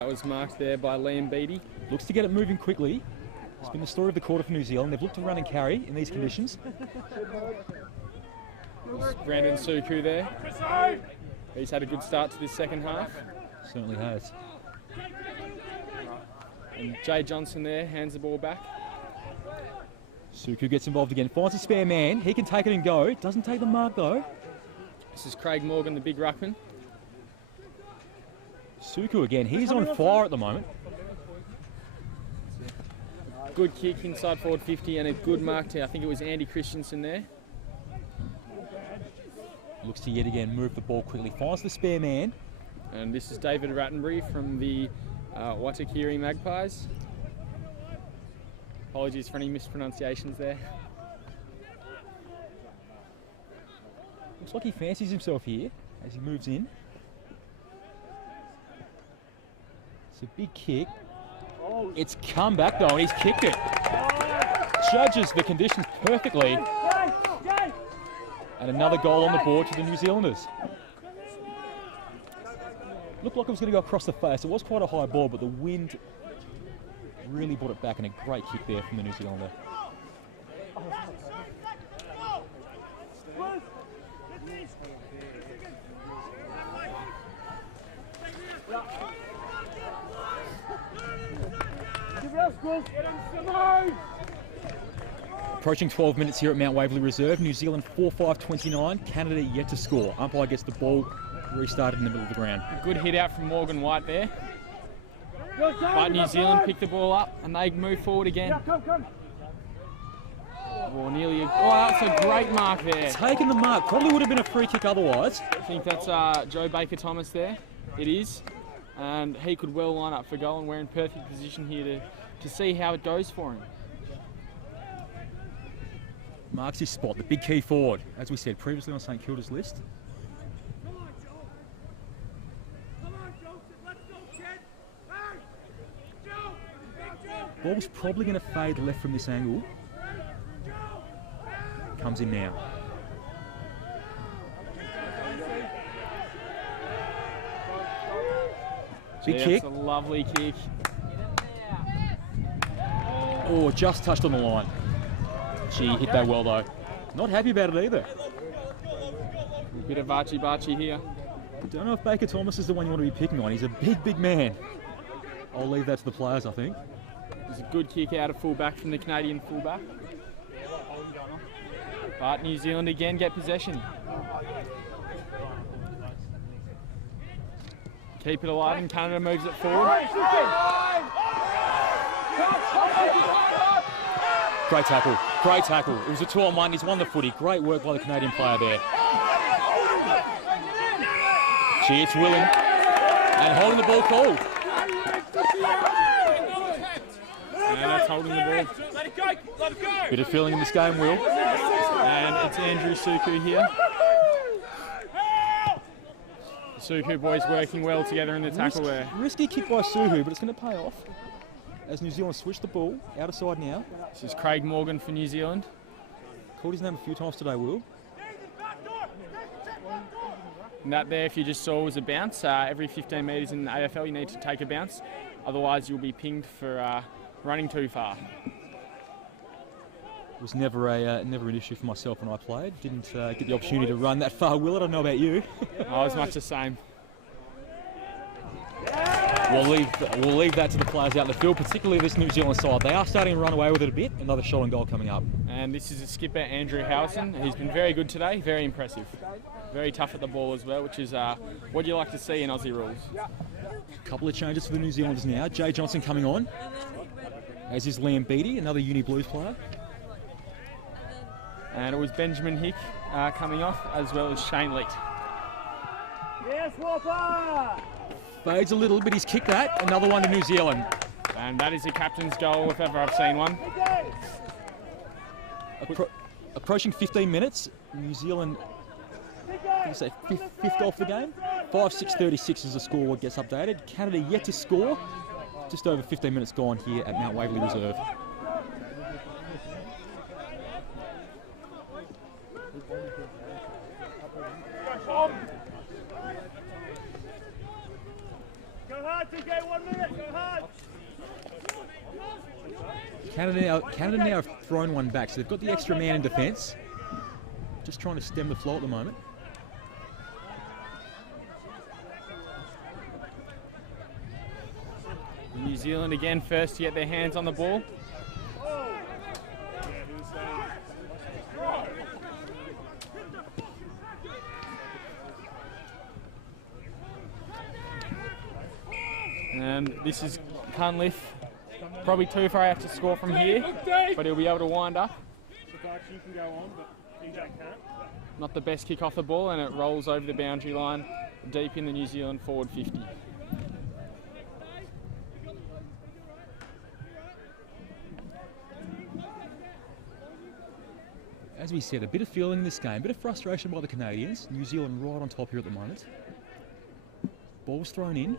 That was marked there by Liam Beattie. Looks to get it moving quickly. It's been the story of the quarter for New Zealand. They've looked to run and carry in these conditions. Brandon Suku there. He's had a good start to this second half. Certainly has. And Jay Johnson there hands the ball back. Suku gets involved again. Finds a spare man. He can take it and go. Doesn't take the mark though. This is Craig Morgan, the big ruckman. Suku again. He's on fire at the moment. Good kick inside forward 50 and a good mark to, I think it was Andy Christensen there. Looks to yet again move the ball quickly. Finds the spare man. And this is David Rattenbury from the Watakiri Magpies. Apologies for any mispronunciations there. Looks like he fancies himself here as he moves in. It's a big kick. It's come back though and he's kicked it. Judges the conditions perfectly. And another goal on the board for the New Zealanders. Looked like it was going to go across the face. It was quite a high ball, but the wind really brought it back, and a great kick there from the New Zealander. Approaching 12 minutes here at Mount Waverley Reserve. New Zealand 4-5-29. Canada yet to score. Umpire gets the ball restarted in the middle of the ground. Good hit out from Morgan White there. But New Zealand pick the ball up and they move forward again. Oh, nearly a... Oh, that's a great mark there. Taking the mark. Probably would have been a free kick otherwise. I think that's Joe Baker-Thomas there. It is. And he could well line up for goal, and we're in perfect position here to see how it goes for him. Marks his spot, the big key forward, as we said previously on St Kilda's list. Ball's probably going to fade left from this angle. Comes in now. Big kick. That's a lovely kick. Oh, just touched on the line. Gee, hit that well though. Not happy about it either. A bit of archie-barchie here. Don't know if Baker-Thomas is the one you want to be picking on. He's a big, big man. I'll leave that to the players, I think. There's a good kick out of fullback from the Canadian fullback. But New Zealand again get possession. Keep it alive and Canada moves it forward. Great tackle, great tackle. It was a 2-on-1, he's won the footy. Great work by the Canadian player there. Gee, it's Willing. And holding the ball cold. And that's holding the ball. Bit of feeling in this game, Will. And it's Andrew Suku here. The Suku boys working well together in the tackle there. Risky kick by Suku, but it's going to pay off. As New Zealand switch the ball, out of side now. This is Craig Morgan for New Zealand. Called his name a few times today, Will. And that there, if you just saw, was a bounce. Every 15 metres in the AFL you need to take a bounce. Otherwise you'll be pinged for running too far. It was never an issue for myself when I played. Didn't get the opportunity to run that far, Will. I don't know about you. I was much the same. We'll leave that to the players out in the field, particularly this New Zealand side. They are starting to run away with it a bit. Another shot on goal coming up. And this is the skipper, Andrew Howson. He's been very good today, very impressive. Very tough at the ball as well, which is what you like to see in Aussie rules. A couple of changes for the New Zealanders now. Jay Johnson coming on, as is Liam Beattie, another Uni Blues player. And it was Benjamin Hick coming off, as well as Shane Leet. Yes, Whopper! Fades a little, but he's kicked that. Another one to New Zealand. And that is the captain's goal, if ever I've seen one. Approaching 15 minutes. New Zealand, I think say fifth off the game. 5-6-36 is the score what gets updated. Canada yet to score. Just over 15 minutes gone here at Mount Waverley Reserve. hard, TK, 1 minute, go hard. Canada now have thrown one back, so they've got the extra man in defence. Just trying to stem the flow at the moment. New Zealand again first to get their hands on the ball. And this is Cunliffe, probably too far out to score from here, but he'll be able to wind up. Not the best kick off the ball, and it rolls over the boundary line deep in the New Zealand forward 50. As we said, a bit of feeling in this game, a bit of frustration by the Canadians. New Zealand right on top here at the moment. Ball's thrown in.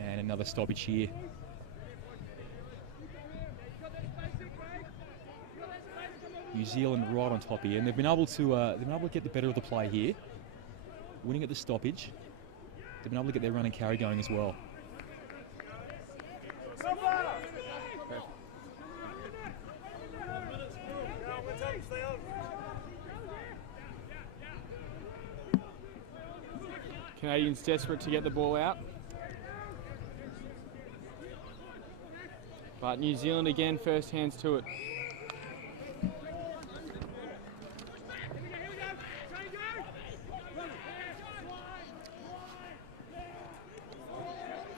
And another stoppage here. New Zealand right on top here, and they've been able to get the better of the play here, winning at the stoppage. They've been able to get their run and carry going as well. Canadians desperate to get the ball out. But New Zealand again first hands to it.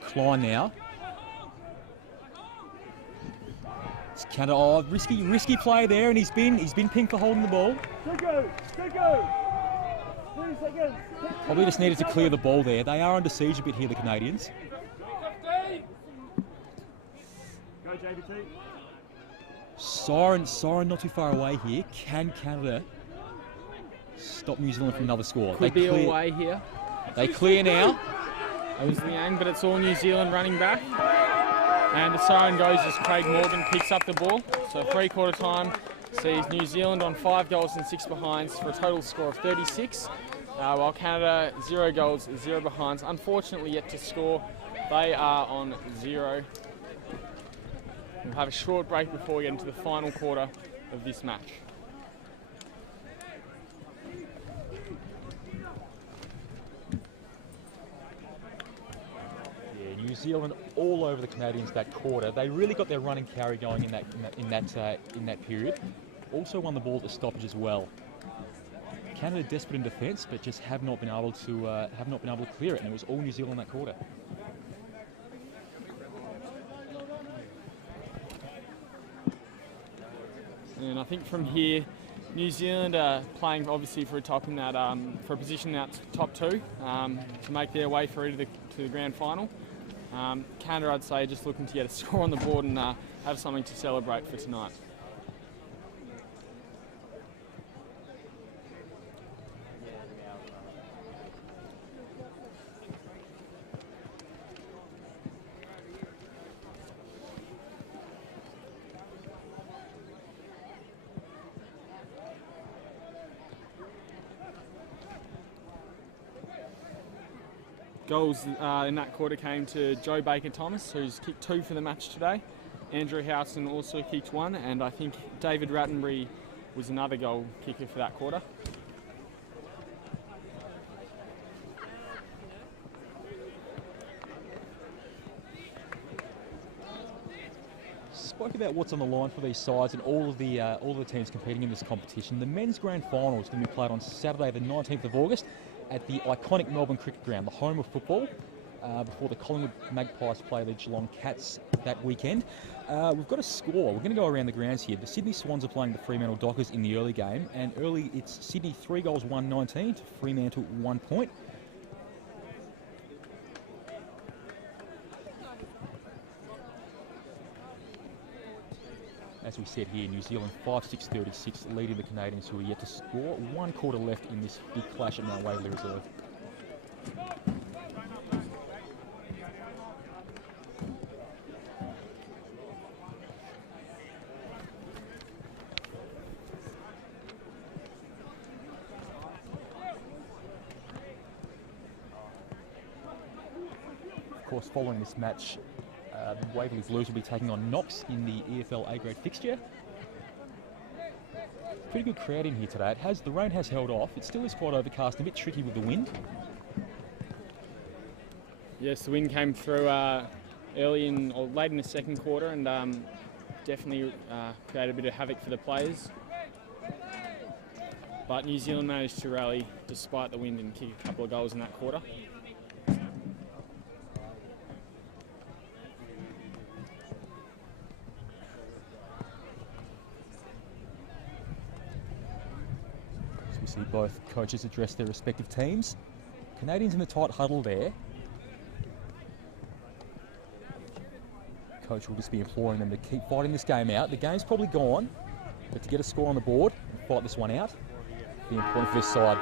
Klein now. It's Canada. Oh, risky play there, and he's been pinged for holding the ball. Go. 3 seconds. Probably just needed to clear the ball there. They are under siege a bit here, the Canadians. Go, JBT. Siren not too far away here. Can Canada stop New Zealand from another score? Could be away here. They clear now. That was Liang, but it's all New Zealand running back. And the siren goes as Craig Morgan picks up the ball. So 3/4 time sees New Zealand on 5 goals and 6 behinds for a total score of 36. While Canada 0 goals, 0 behinds. Unfortunately yet to score. They are on 0. We'll have a short break before we get into the final quarter of this match. New Zealand all over the Canadians that quarter. They really got their run and carry going in that period. Also won the ball at the stoppage as well. Canada desperate in defence, but just have not been able to clear it, and it was all New Zealand that quarter. And I think from here, New Zealand are playing obviously for a top in that for a position in that top 2 to make their way through to the grand final. Canada, I'd say, just looking to get a score on the board and have something to celebrate for tonight. Goals in that quarter came to Joe Baker-Thomas, who's kicked 2 for the match today. Andrew Howson also kicked 1, and I think David Rattenbury was another goal kicker for that quarter. Spoke about what's on the line for these sides and all of the teams competing in this competition. The men's grand final is going to be played on Saturday, the 19th of August. At the iconic Melbourne Cricket Ground, the home of football, before the Collingwood Magpies play the Geelong Cats that weekend. We've got a score. We're going to go around the grounds here. The Sydney Swans are playing the Fremantle Dockers in the early game, and early it's Sydney 3 goals 119 to Fremantle 1 point. As we said here, New Zealand 5-6-36 leading the Canadians, who are yet to score. 1 quarter left in this big clash at Mount Waverley Reserve. Of course, following this match, the Waverley Blues will be taking on Knox in the EFL A-grade fixture. Pretty good crowd in here today. The rain has held off. It still is quite overcast, a bit tricky with the wind. Yes, the wind came through late in the second quarter and definitely created a bit of havoc for the players. But New Zealand managed to rally despite the wind and kick a couple of goals in that quarter. As we see both coaches address their respective teams. Canadians in the tight huddle there. Coach will just be imploring them to keep fighting this game out. The game's probably gone, but to get a score on the board and fight this one out, be important for this side.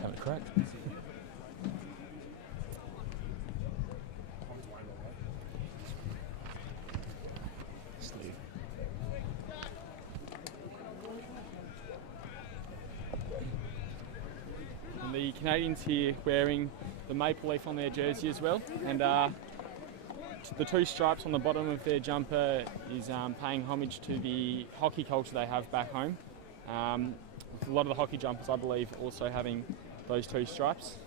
Having a crack. Steve. And the Canadians here wearing the maple leaf on their jersey as well, and the two stripes on the bottom of their jumper is paying homage to the hockey culture they have back home. A lot of the hockey jumpers, I believe, also having those two stripes.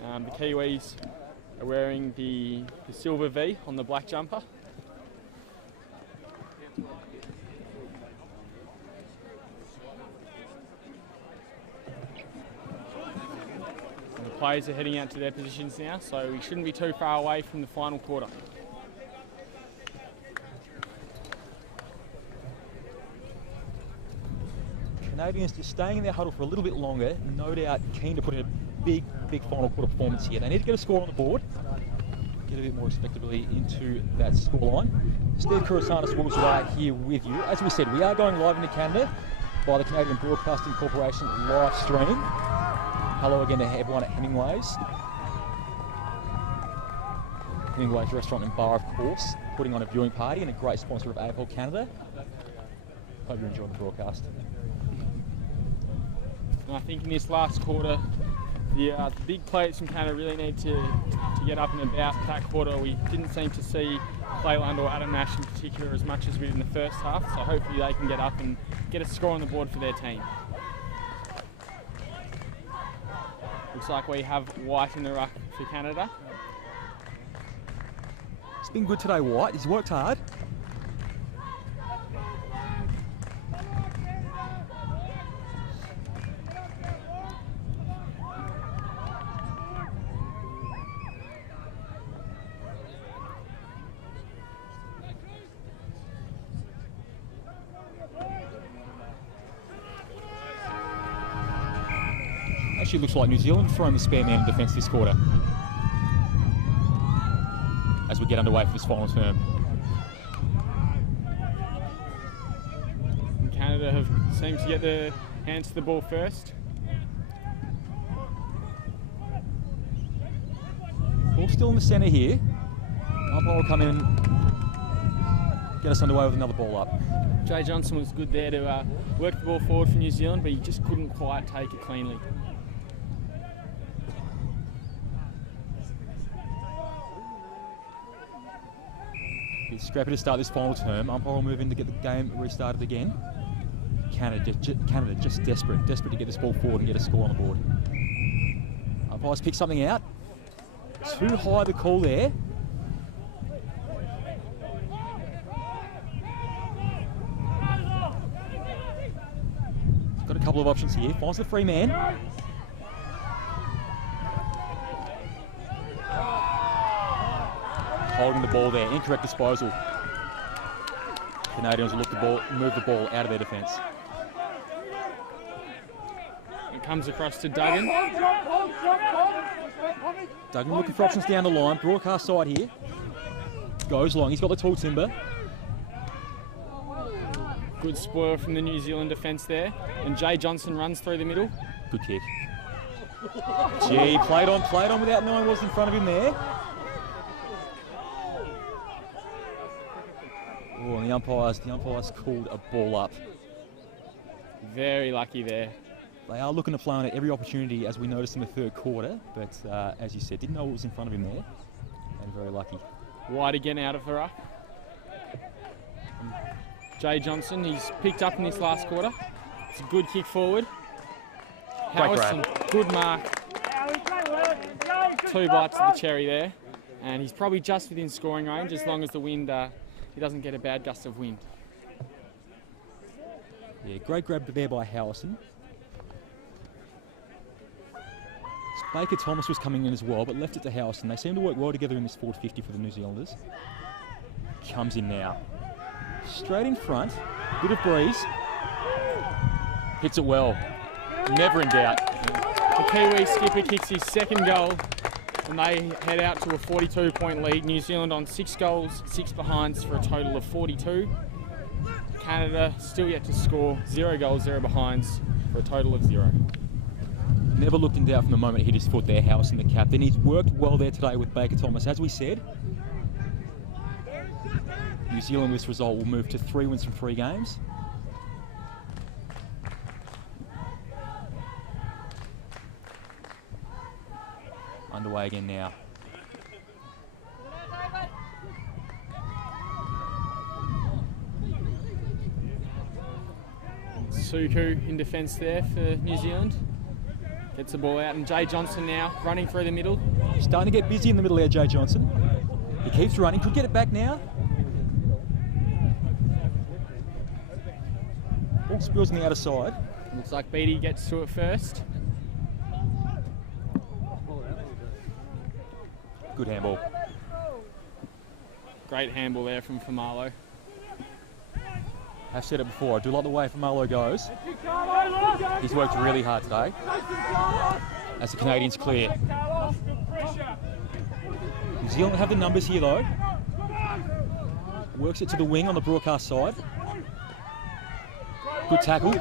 The Kiwis are wearing the silver V on the black jumper. Players are heading out to their positions now, so we shouldn't be too far away from the final quarter. Canadians just staying in their huddle for a little bit longer, no doubt keen to put in a big final quarter performance here. They need to get a score on the board, get a bit more respectably into that scoreline. Steve Kurasanis Wolves right here with you. As we said, we are going live into Canada by the Canadian Broadcasting Corporation live stream. Hello again to everyone at Hemingway's. Hemingway's Restaurant and Bar, of course, putting on a viewing party and a great sponsor of AFL Canada. Hope you're enjoying the broadcast. And I think in this last quarter, the big players from Canada really need to get up and about. That quarter we didn't seem to see Clayland or Adam Nash in particular as much as we did in the first half, so hopefully they can get up and get a score on the board for their team. Looks like we have White in the ruck for Canada. It's been good today, White. He's worked hard. Actually looks like New Zealand throwing the spare man in defence this quarter as we get underway for this final term. Canada have seemed to get their hands to the ball first. Ball still in the centre here. Umpire will come in and get us underway with another ball up. Jay Johnson was good there to work the ball forward for New Zealand, but he just couldn't quite take it cleanly. It's scrappy to start this final term. Umpire will move in to get the game restarted again. Canada just desperate to get this ball forward and get a score on the board. Umpire's picked something out. Too high the call there. Got a couple of options here. Finds the free man. Holding the ball there. Incorrect disposal. Canadians will look move the ball out of their defence. It comes across to Duggan. Duggan looking for options down the line. Broadcast side here. Goes long. He's got the tall timber. Good spoil from the New Zealand defence there. And Jay Johnson runs through the middle. Good kick. Gee, played on without knowing what was in front of him there. Oh, and the umpires called a ball up. Very lucky there. They are looking to play on it every opportunity, as we noticed in the third quarter, but as you said, didn't know what was in front of him there, and very lucky. Wide again out of the ruck. Jay Johnson, he's picked up in this last quarter. It's a good kick forward. Great Howison, grab. good mark. 2 bites of the cherry there, and he's probably just within scoring range as long as the wind, he doesn't get a bad gust of wind. Yeah, great grab there by Howison. Baker Thomas was coming in as well, but left it to Howison. They seem to work well together in this forward 50 for the New Zealanders. Comes in now. Straight in front, bit of breeze. Hits it well. Never in doubt. The Kiwi skipper kicks his second goal, and they head out to a 42-point lead. New Zealand on 6 goals, 6 behinds for a total of 42. Canada still yet to score, 0 goals, 0 behinds for a total of 0. Never looked in doubt from the moment he hit his foot there, Howison, the captain. He's worked well there today with Baker Thomas. As we said, New Zealand with this result will move to 3 wins from 3 games. Underway again now. Suku in defence there for New Zealand. Gets the ball out, and Jay Johnson now running through the middle. Starting to get busy in the middle there, Jay Johnson. He keeps running, could get it back now. Ball spills on the outer side. Looks like Beattie gets to it first. Good handball. Great handball there from Famalo. I've said it before, I do like the way Famalo goes. He's worked really hard today. As the Canadians clear. New Zealand have the numbers here though. Works it to the wing on the broadcast side. Good tackle.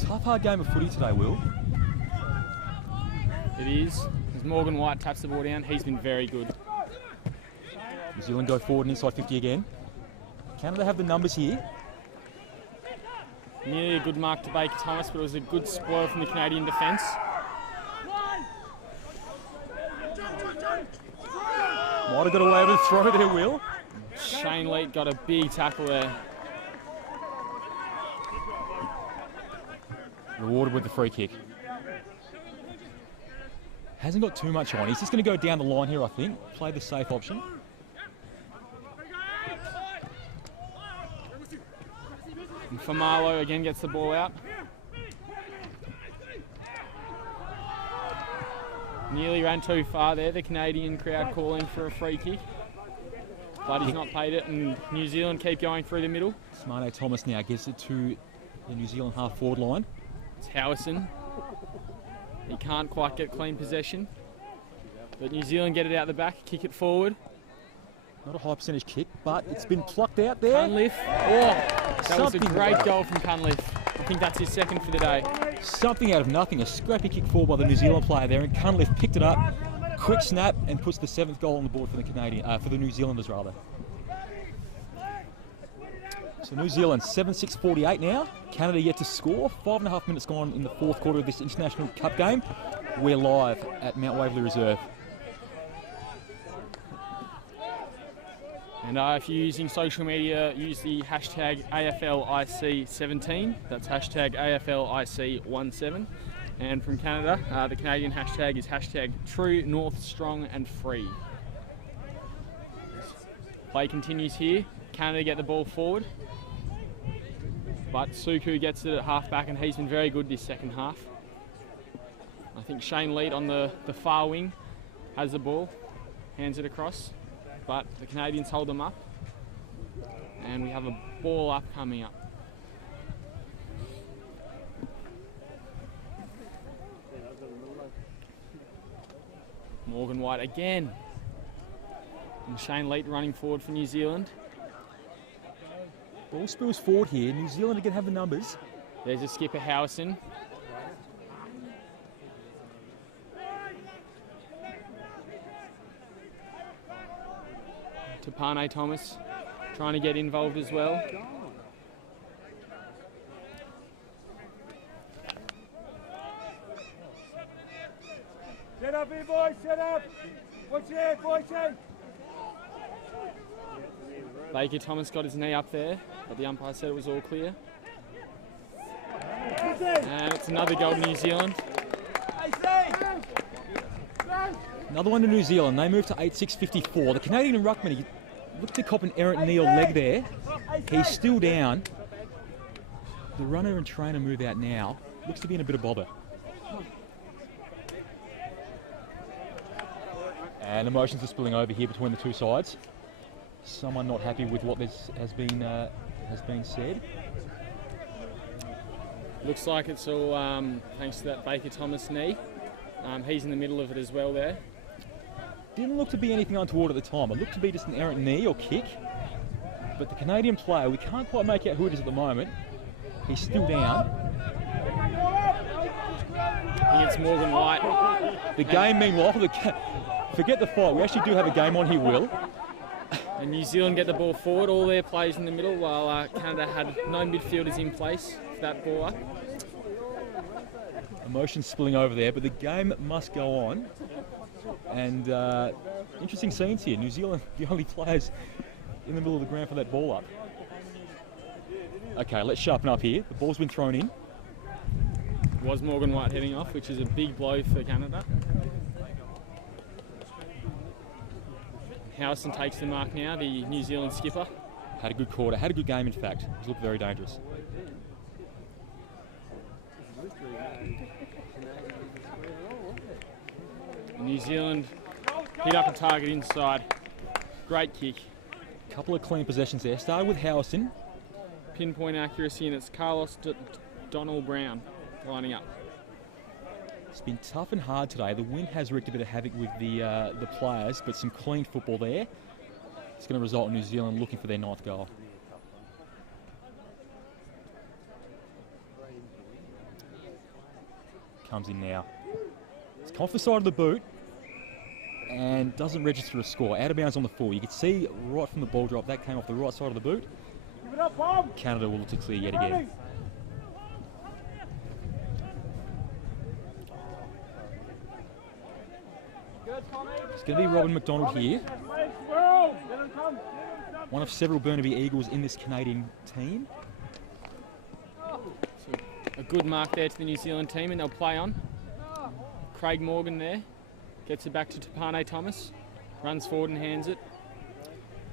Tough hard game of footy today, Will. It is. As Morgan White taps the ball down, he's been very good. New Zealand go forward and inside 50 again. Canada have the numbers here. Nearly a good mark to Baker Thomas, but it was a good spoil from the Canadian defence. Might have got away with a throw there, Will. Shane Leat got a big tackle there. Rewarded with the free kick. Hasn't got too much on. He's just going to go down the line here, I think. Play the safe option. And Famalo again gets the ball out. Nearly ran too far there, the Canadian crowd calling for a free kick. But he's not paid it, and New Zealand keep going through the middle. Smarto Thomas now gives it to the New Zealand half-forward line. It's Howison. He can't quite get clean possession. But New Zealand get it out the back, kick it forward. Not a high percentage kick, but it's been plucked out there. Cunliffe. Oh, that was a great goal from Cunliffe. I think that's his second for the day. Something out of nothing. A scrappy kick forward by the New Zealand player there, and Cunliffe picked it up. Quick snap and puts the 7th goal on the board for the for the New Zealanders rather. So New Zealand 7-6-48 now. Canada yet to score. 5.5 minutes gone in the 4th quarter of this International Cup game. We're live at Mount Waverley Reserve. And if you're using social media, use the hashtag AFLIC17. That's hashtag AFLIC17. And from Canada, the Canadian hashtag is hashtag True North Strong and Free. Play continues here. Canada get the ball forward. But Suku gets it at half back, and he's been very good this second half. I think Shane Leat on the far wing has the ball, hands it across, but the Canadians hold them up, and we have a ball up coming up. Morgan White again, and Shane Leat running forward for New Zealand. Ball spills forward here. New Zealand are going to have the numbers. There's a skipper, Howison. Tapane Thomas trying to get involved as well. Set up here, boys, set up! Watch it, boys, Baker Thomas got his knee up there, but the umpire said it was all clear. And it's another goal to New Zealand. Another one to New Zealand. They move to 8-6-54. The Canadian ruckman, he looked to cop an errant knee or leg there. He's still down. The runner and trainer move out now. Looks to be in a bit of bother. And emotions are spilling over here between the two sides. Someone not happy with what this has been said. Looks like it's all thanks to that Baker Thomas knee. He's in the middle of it as well there. Didn't look to be anything untoward at the time. It looked to be just an errant knee or kick. But the Canadian player, we can't quite make out who it is at the moment. He's still down. I think it's Morgan White. The game, meanwhile, forget the fight. We actually do have a game on here, Will. And New Zealand get the ball forward, all their players in the middle, while Canada had no midfielders in place for that ball up. Emotions spilling over there, but the game must go on. And interesting scenes here. New Zealand, the only players in the middle of the ground for that ball up. Okay, let's sharpen up here. The ball's been thrown in. Was Morgan White heading off, which is a big blow for Canada. Howson takes the mark now, the New Zealand skipper. Had a good quarter, had a good game in fact. He's looked very dangerous. New Zealand hit up a target inside. Great kick. Couple of clean possessions there. Started with Howson. Pinpoint accuracy, and it's Carlos Donald Brown lining up. It's been tough and hard today. The wind has wreaked a bit of havoc with the players, but some clean football there. It's going to result in New Zealand looking for their 9th goal. Comes in now. It's come off the side of the boot and doesn't register a score. Out of bounds on the full. You can see right from the ball drop that came off the right side of the boot. Give it up, Bob. Canada will look to clear yet again. It's going to be Robin McDonald here. One of several Burnaby Eagles in this Canadian team. So a good mark there to the New Zealand team, and they'll play on. Craig Morgan there gets it back to Tapane Thomas, runs forward and hands it.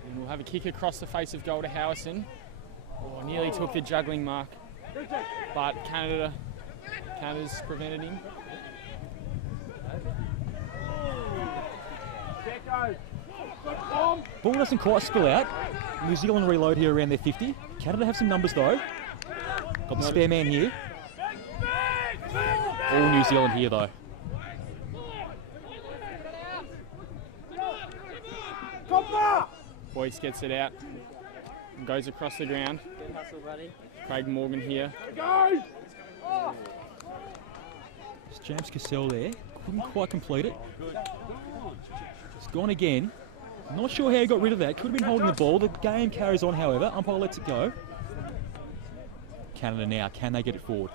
And we'll have a kick across the face of goal to Howison. Oh, nearly took the juggling mark, but Canada's prevented him. Ball doesn't quite spill out. New Zealand reload here around their 50. Canada have some numbers though. Got the spare man here. All New Zealand here though. Boyce gets it out and goes across the ground. Craig Morgan here. It's James Cassell there. Couldn't quite complete it. It's gone again. Not sure how he got rid of that. Could have been holding the ball. The game carries on, however. Umpire lets it go. Canada now. Can they get it forward?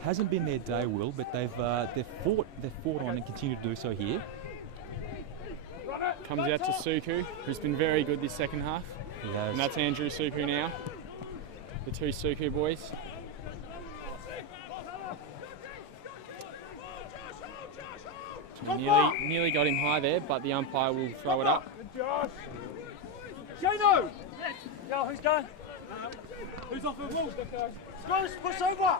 Hasn't been their day, Will, but they've fought on and continue to do so here. Comes out to Suku, who's been very good this second half. He has. And that's Andrew Suku now. The two Suku boys. Nearly got him high there, but the umpire will throw it up. Shano! Yo, who's done? Who's off the wall? Scottish, push over!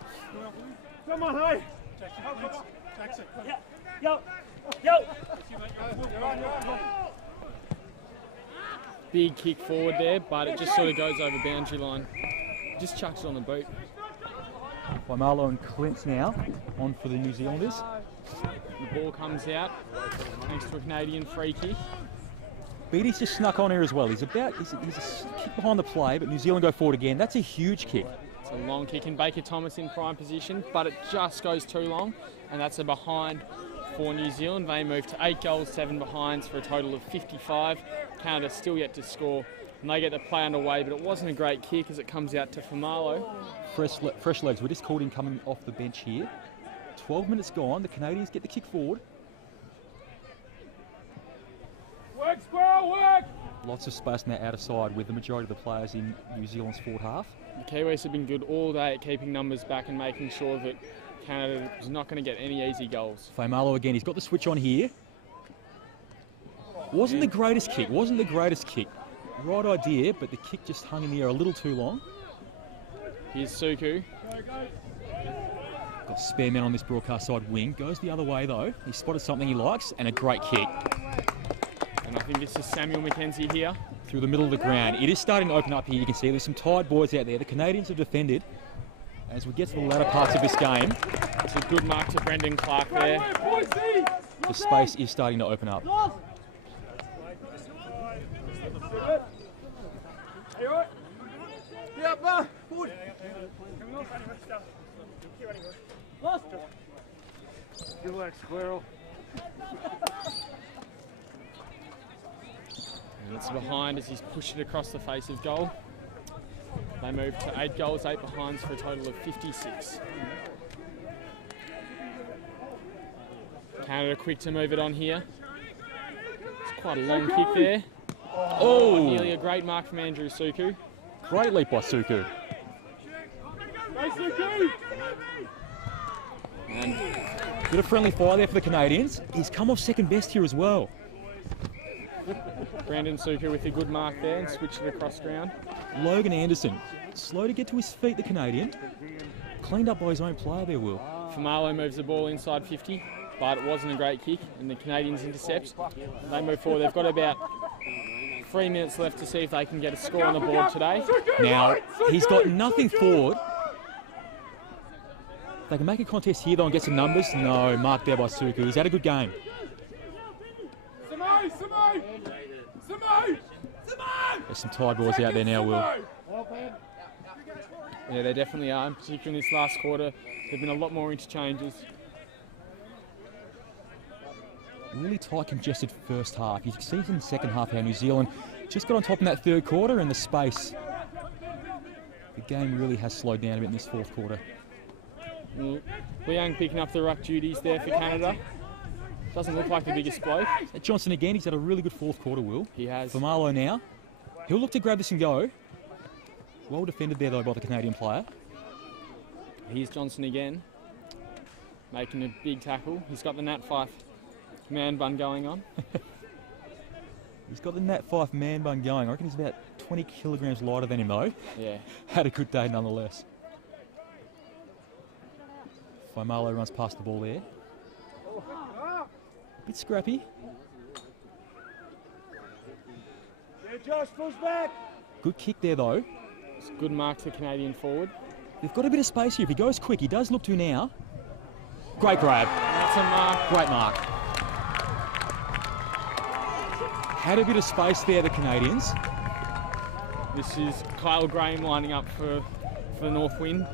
Come on, hey! Jackson. Yo! Big kick forward there, but it just sort of goes over boundary line. Just chucks it on the boot. Waimalo and Clint now on for the New Zealanders. The ball comes out thanks to a Canadian free kick. Beatty's just snuck on here as well. He's a kick behind the play, but New Zealand go forward again. That's a huge kick. It's a long kick, and Baker Thomas in prime position, but it just goes too long, and that's a behind for New Zealand. They move to 8 goals, 7 behinds for a total of 55. Canada still yet to score, and they get the play underway, but it wasn't a great kick as it comes out to Famalo. Fresh legs. We're just called in coming off the bench here. 12 minutes gone. The Canadians get the kick forward. Work, squirrel, work! Lots of space on that outer side with the majority of the players in New Zealand's forward half. The Kiwis have been good all day at keeping numbers back and making sure that Canada is not going to get any easy goals. Famalo again, he's got the switch on here. Wasn't the greatest kick. Right idea, but the kick just hung in the air a little too long. Here's Suku. Got spare man on this broadcast side wing. Goes the other way though. He spotted something he likes and a great kick. And I think this is Samuel McKenzie here. Through the middle of the ground. It is starting to open up here. You can see there's some tired boys out there. The Canadians have defended. As we get to the latter parts of this game, It's a good mark to Brendan Clark there. the space is starting to open up. Good work, squirrel. And it's behind as he's pushed it across the face of goal. They move to 8 goals, 8 behinds for a total of 56. Canada quick to move it on here. It's quite a long kick there. Oh, nearly a great mark from Andrew Suku. Great leap by Suku. And Bit of friendly fire there for the Canadians. He's come off second best here as well. Brandon Suku with a good mark there and switched it across ground. Logan Anderson, slow to get to his feet, the Canadian. Cleaned up by his own player there, Will. Famalo moves the ball inside 50, but it wasn't a great kick, and the Canadians intercept. They move forward. They've got about 3 minutes left to see if they can get a score on the board today. Now, he's got nothing forward. If they can make a contest here though and get some numbers. No, marked there by Suku. He's had a good game. There's some tired boys out there now, Will. Yeah, they definitely are, and particularly in this last quarter. There've been a lot more interchanges. Really tight, congested first half. You can see in the second half how New Zealand just got on top in that third quarter, and the space. The game really has slowed down a bit in this fourth quarter. Liang picking up the ruck duties there for Canada. Doesn't look like the biggest bloke. Johnson again, he's had a really good fourth quarter, Will. He has. Famalo now. He'll look to grab this and go. Well defended there though by the Canadian player. Here's Johnson again, making a big tackle. He's got the Nat Fife man bun going on. He's got the Nat Fife man bun going. I reckon he's about 20 kilograms lighter than him though. Yeah. Had a good day nonetheless. Famalo runs past the ball there. Bit scrappy. Yeah, Josh, push back. Good kick there though. It's a good mark to the Canadian forward. They've got a bit of space here. If he goes quick, he does look to now. Great grab. That's a mark. Great mark. Had a bit of space there, the Canadians. This is Kyle Graham lining up for the North Wind.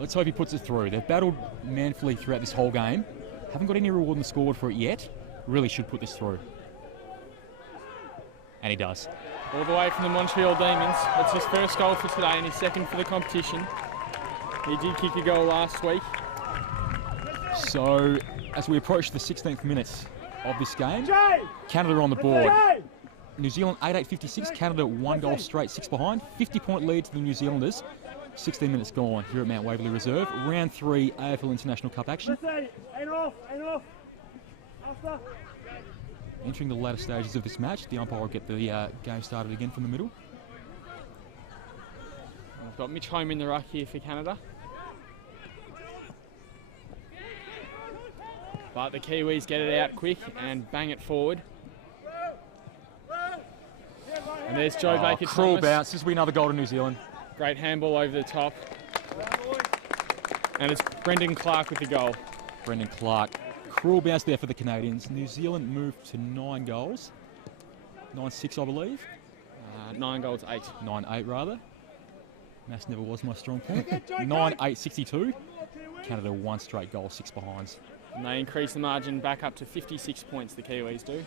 Let's hope he puts it through. They've battled manfully throughout this whole game. Haven't got any reward in the scoreboard for it yet. Really should put this through. And he does. All the way from the Montreal Demons. That's his first goal for today and his second for the competition. He did kick a goal last week. So, as we approach the 16th minutes of this game, Canada on the board. New Zealand 8-8-56, Canada 1 goal straight, 6 behind. 50-point lead to the New Zealanders. 16 minutes gone here at Mount Waverley Reserve. Round 3 Afl International Cup action. Entering the latter stages of this match, the umpire will get the game started again from the middle. We've got Mitch Holm in the ruck here for Canada. But the Kiwis get it out quick and bang it forward. And there's Joe Baker Cruel Thomas. bounce. This will be another goal to New Zealand. Great handball over the top. And it's Brendan Clark with the goal. Brendan Clark. Cruel bounce there for the Canadians. New Zealand moved to 9 goals. 9-6, I believe. 9 goals, 8. 9-8, rather. Maths never was my strong point. 9-8-62. Canada 1 straight goal, 6 behinds. And they increase the margin back up to 56 points, the Kiwis do.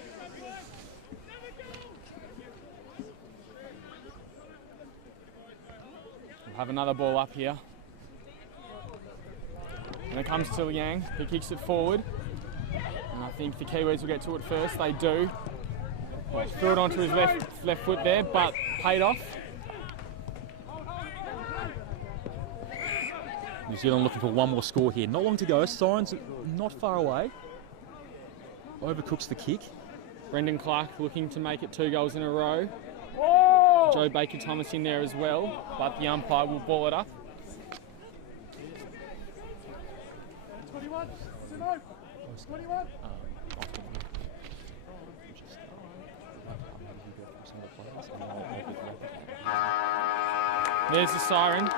We'll have another ball up here. And it comes to Liang, he kicks it forward. And I think the Kiwis will get to it first, they do. Well, threw it onto his left foot there, but paid off. New Zealand looking for one more score here. Not long to go. Sirens not far away. Overcooks the kick. Brendan Clark looking to make it 2 goals in a row. Joe Baker-Thomas in there as well, but the umpire will ball it up. 21. 21. There's the siren.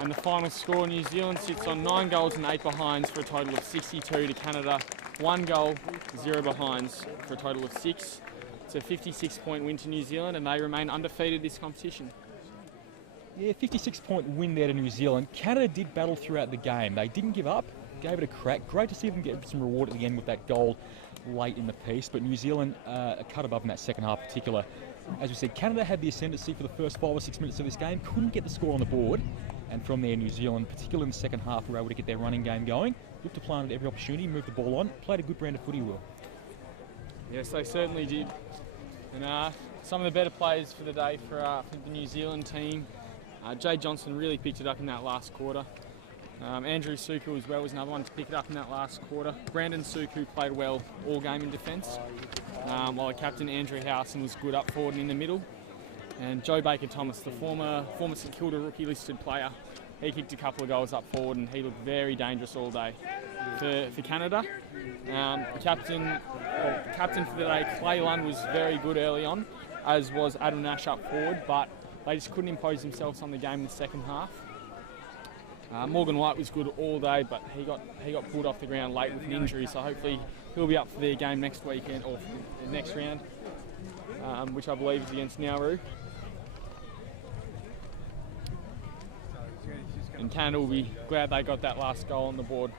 And the final score, New Zealand sits on 9 goals and 8 behinds for a total of 62 to Canada. 1 goal, 0 behinds for a total of 6. It's a 56-point win to New Zealand and they remain undefeated this competition. Yeah, 56-point win there to New Zealand. Canada did battle throughout the game. They didn't give up, gave it a crack. Great to see them get some reward at the end with that goal late in the piece, but New Zealand a cut above in that second half in particular. As we said, Canada had the ascendancy for the first 5 or 6 minutes of this game, couldn't get the score on the board. And from there, New Zealand, particularly in the second half, were able to get their running game going. Looked to play on at every opportunity, move the ball on, played a good brand of footy, Will. Yes, they certainly did. And some of the better players for the day for the New Zealand team. Jay Johnson really picked it up in that last quarter. Andrew Suku as well was another one to pick it up in that last quarter. Brandon Suku played well all game in defence, while the captain Andrew Howson was good up forward and in the middle. And Joe Baker-Thomas, the former St Kilda rookie listed player, he kicked a couple of goals up forward and he looked very dangerous all day. For Canada, the captain for the day, Clay Lund, was very good early on, as was Adam Nash up forward, but they just couldn't impose themselves on the game in the second half. Morgan White was good all day, but he got pulled off the ground late with an injury, so hopefully he'll be up for their game next weekend or the next round, which I believe is against Nauru. And Canada will be glad they got that last goal on the board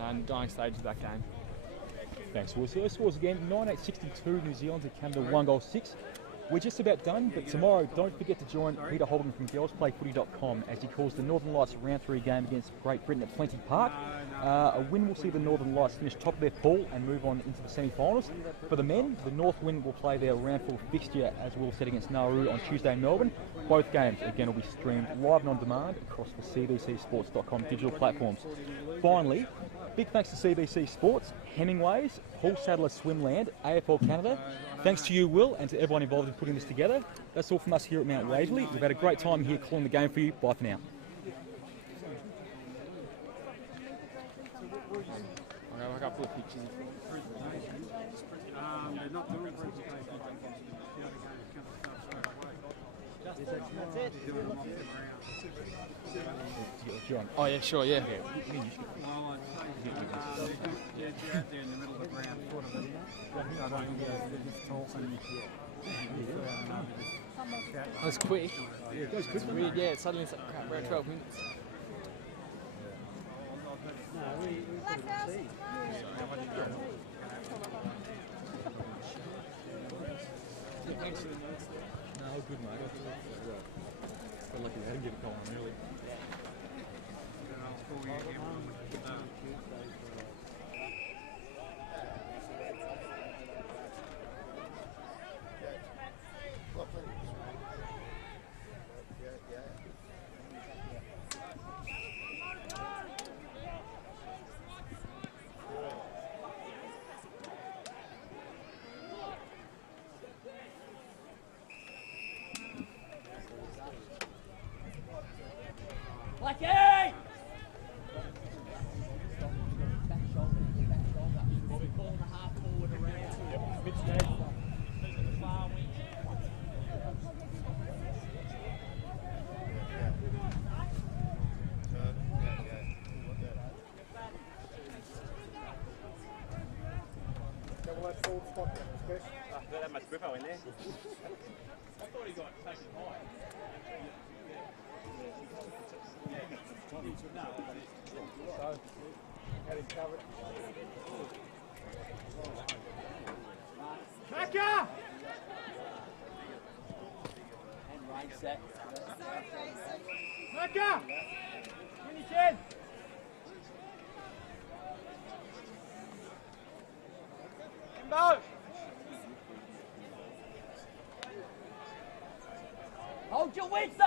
and dying stage of that game. Thanks, Will. So those scores again, 9-8-62 New Zealand to Canada, 1 goal 6. We're just about done, but tomorrow don't forget to join Peter Holden from girlsplayfooty.com as he calls the Northern Lights round 3 game against Great Britain at Plenty Park. A win will see the Northern Lights finish top of their pool and move on into the semi-finals. For the men, the North Wind will play their round 4 fixture as Will said against Nauru on Tuesday in Melbourne. Both games again will be streamed live and on demand across the cbcsports.com digital platforms. Finally, big thanks to CBC Sports, Hemingways, Paul Sadler Swimland, AFL Canada. Thanks to you, Will, and to everyone involved in putting this together. That's all from us here at Mount Waverley. We've had a great time here calling the game for you. Bye for now. I'll go a couple of pictures. They're not doing John. Oh yeah, sure, yeah. That's quick. Yeah, it goes quick. It's weird, yeah, suddenly it's like, crap, we're at 12 minutes. Thanks for the notes there. No, good, mate. Felt like we had to get a call on early. That much grippo in there. I thought he got taken high. Macca! Macca! When you can! Kimbo! Hold your wits